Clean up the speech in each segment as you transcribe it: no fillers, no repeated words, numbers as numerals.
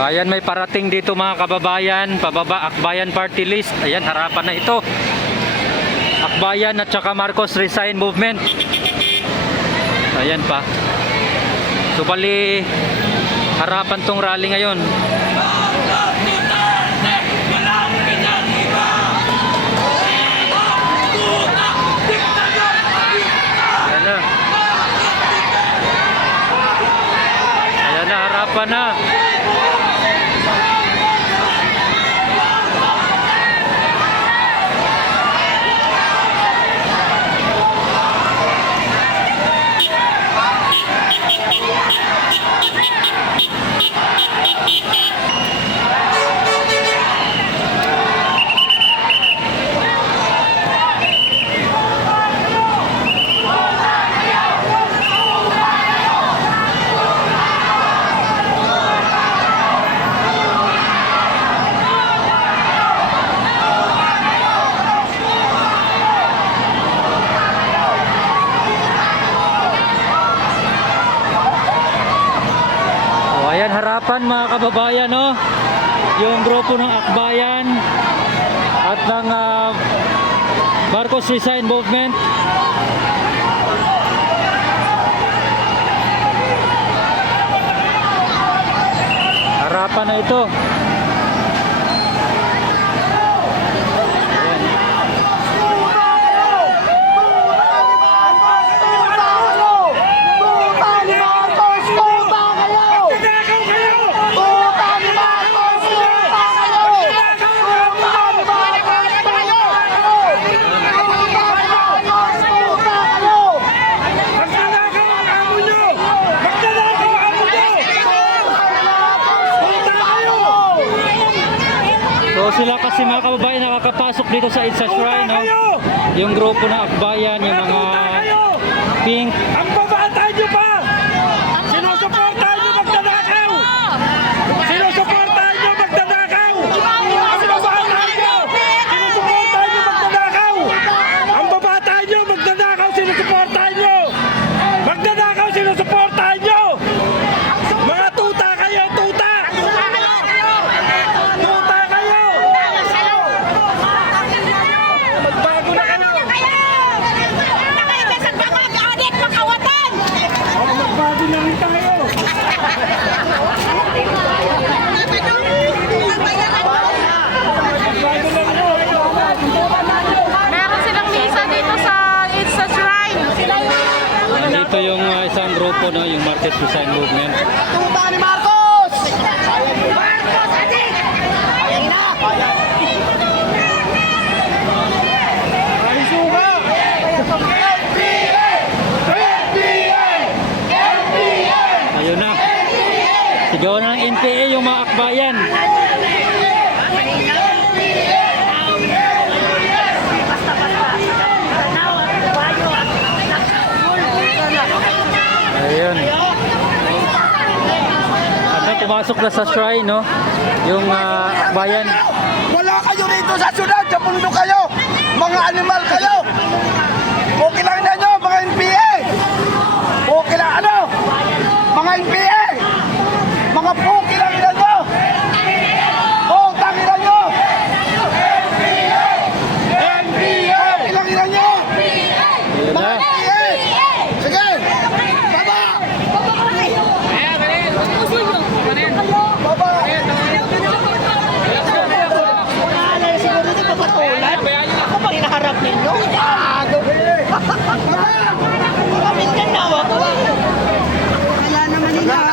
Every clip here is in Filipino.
Ayan, may parating dito mga kababayan, pababa, Akbayan Party List. Ayan, harapan na ito. Akbayan at saka Marcos Resign Movement. Ayan pa. So bali, harapan tong rally ngayon. Ayan na. Ayan na, harapan na. Ayan, harapan mga kababayan, no? Yung grupo ng Akbayan at ng Marcos Resign Movement. Harapan na ito. So sila kasi mga kababayan nakakapasok dito sa Itza Shrine, no? Yung grupo ng Akbayan, yung mga pink. Ang babatay nyo pa! Sinusuportahan nyo magdadakaw! Sinusuportahan nyo magdadakaw! Ang babatay nyo! Sinusuportahan nyo magdadakaw! Ang babatay nyo magdadakaw! Sinusuportahan nyo! Magdadakaw! Sinusuportahan nyo! Mga tuta kayo! Tuta! Tuta kayo! Magbago na kayo! Magbago na rin tayo! Meron silang misa dito sa Itza Shrine. Dito yung isang grupo, no? Yung Marcos Resign Movement. Tuta ni Marcos! Marcos, adik! Ayan na! Ay, suga! Ayun na. Sigawan na ng NPA yung mga Akbayan. Ayun. Ano, pumasok na sa shrine, no? Yung Akbayan. Wala kayo rito sa syudad! Sa pundo kayo! Mga animal kayo! Okay lang na nyo, mga NPA! Okay lang ano? Mga NPA! Mga puki lang na nyo! Oh, tangin na nyo! NPA! Okay lang na nyo! Ayun Mga na. NPA! Sige! Baba! Baba kayo! Baba! Ako pa hinaharap ninyo. Kami ka na, wag. Kaya naman nila.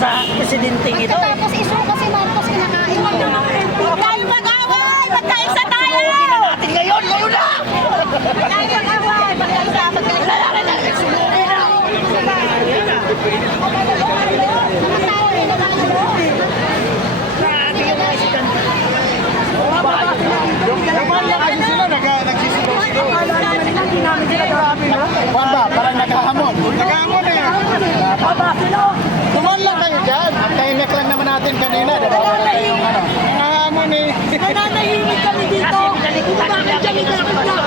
sa presidenteng ito. Tapos isuko si Marcos kinakain mo. Huwag tayo mag-away! Magkaisa tayo! Natin ngayon na! Huwag tayo mag-away! Magkaisa! Magkaisa! Mga tao rin naman ano? Naman lang kasi sila nagsisigaw-sigaw. Bamba, parang naghahamon. Naghahamon eh. Tuman lang kayo dyan. Ang tahimik lang naman natin kanina. Diba? Wala yung ano. Naghahamon eh. Nananahimik kami dito. Kung bakit dyan itakot-takot.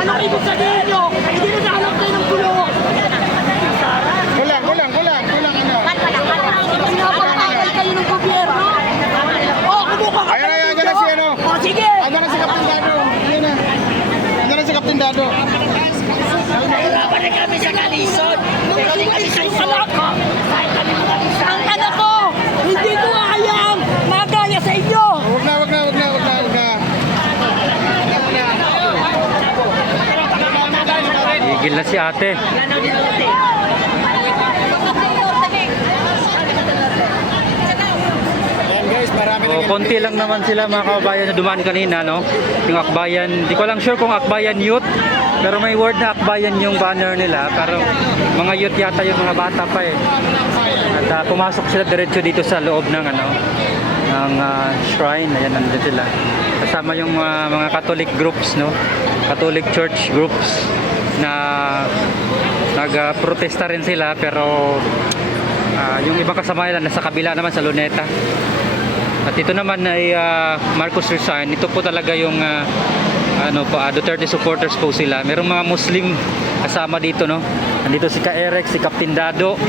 Anong ibig sabihin nyo? Hindi na nahanap kayo ng gulo. Kulang ano. Pinapatagal kayo ng gobyerno. Kumuha ka. Ayan na si ano. Sige. Andun na si Captain Dado. Ayan na. Andun na si Captain Dado. Nahirapan na kami sa kalisod. Nung umalis ang anak ko. Ang anak ko, hindi ko kayang magaya sa inyo. Huwag na. Tigil na si ate. Ayan guys, marami O, konti lang naman sila mga kababayan na dumaan kanina, no? Yung Akbayan, di ko lang sure kung Akbayan Youth, pero may word na Akbayan yung banner nila, pero mga youth yata yung mga bata pa eh. At pumasok sila diretso dito sa loob ng shrine. Ayan, nandito sila. Kasama yung mga Catholic groups, no? Catholic church groups na nag-protesta rin sila, pero yung ibang kasama nila nasa kabila naman sa Luneta. At ito naman ay Marcos Resign. Ito po talaga yung Duterte supporters po sila. Merong mga Muslim kasama dito, no? Nandito si Ka Eric, si Captain Dado,